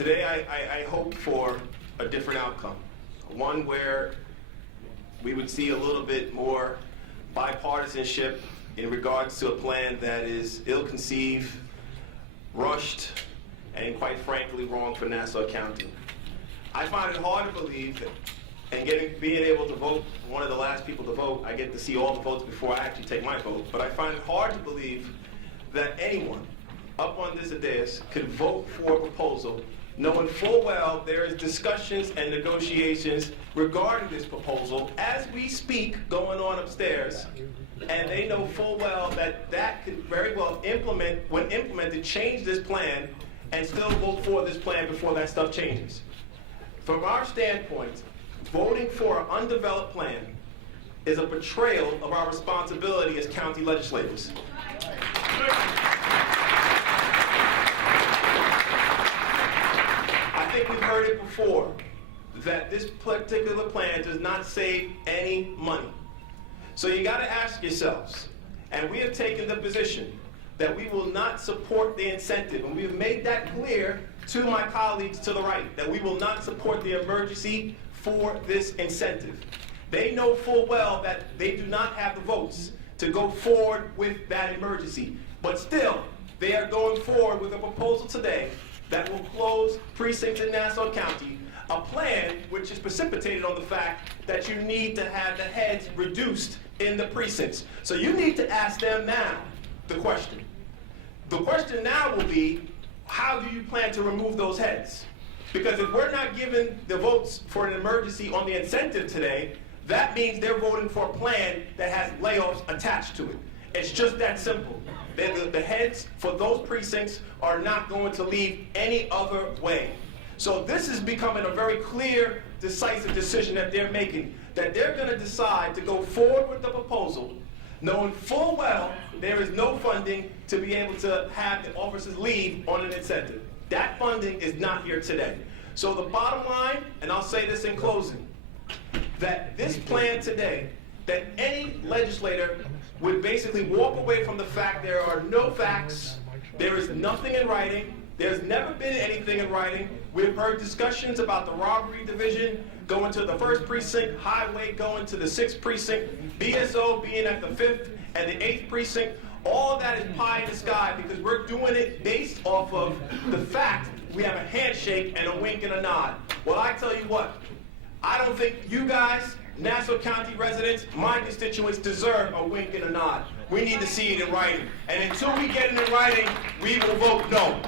Today I hoped for a different outcome, one where we would see a little bit more bipartisanship in regards to a plan that is ill-conceived, rushed, and quite frankly wrong for Nassau County. I find it hard to believe that, and being able to vote, one of the last people to vote, I get to see all the votes before I actually take my vote, but I find it hard to believe that anyone up on this dais could vote for a proposal knowing full well there is discussions and negotiations regarding this proposal as we speak going on upstairs, and they know full well that that could very well when implemented, change this plan and still vote for this plan before that stuff changes. From our standpoint, voting for an undeveloped plan is a betrayal of our responsibility as county legislators. I think we've heard it before, that this particular plan does not save any money. So you got to ask yourselves, and we have taken the position that we will not support the incentive, and we have made that clear to my colleagues to the right, that we will not support the emergency for this incentive. They know full well that they do not have the votes to go forward with that emergency, but still, they are going forward with a proposal today that will close precincts in Nassau County, a plan which is precipitated on the fact that you need to have the heads reduced in the precincts. So you need to ask them now the question. The question now will be, how do you plan to remove those heads? Because if we're not given the votes for an emergency on the incentive today, that means they're voting for a plan that has layoffs attached to it. It's just that simple. The heads for those precincts are not going to leave any other way. So this is becoming a very clear, decisive decision that they're making, that they're going to decide to go forward with the proposal, knowing full well there is no funding to be able to have the officers leave on an incentive. That funding is not here today. So the bottom line, and I'll say this in closing, that this plan today, that any legislator would basically walk away from the fact there are no facts, there is nothing in writing, there's never been anything in writing. We've heard discussions about the robbery division going to the 1st precinct, highway going to the 6th precinct, BSO being at the 5th and the 8th precinct. All of that is pie in the sky because we're doing it based off of the fact we have a handshake and a wink and a nod. Well, I tell you what, I don't think you guys, Nassau County residents, my constituents, deserve a wink and a nod. We need to see it in writing. And until we get it in writing, we will vote no.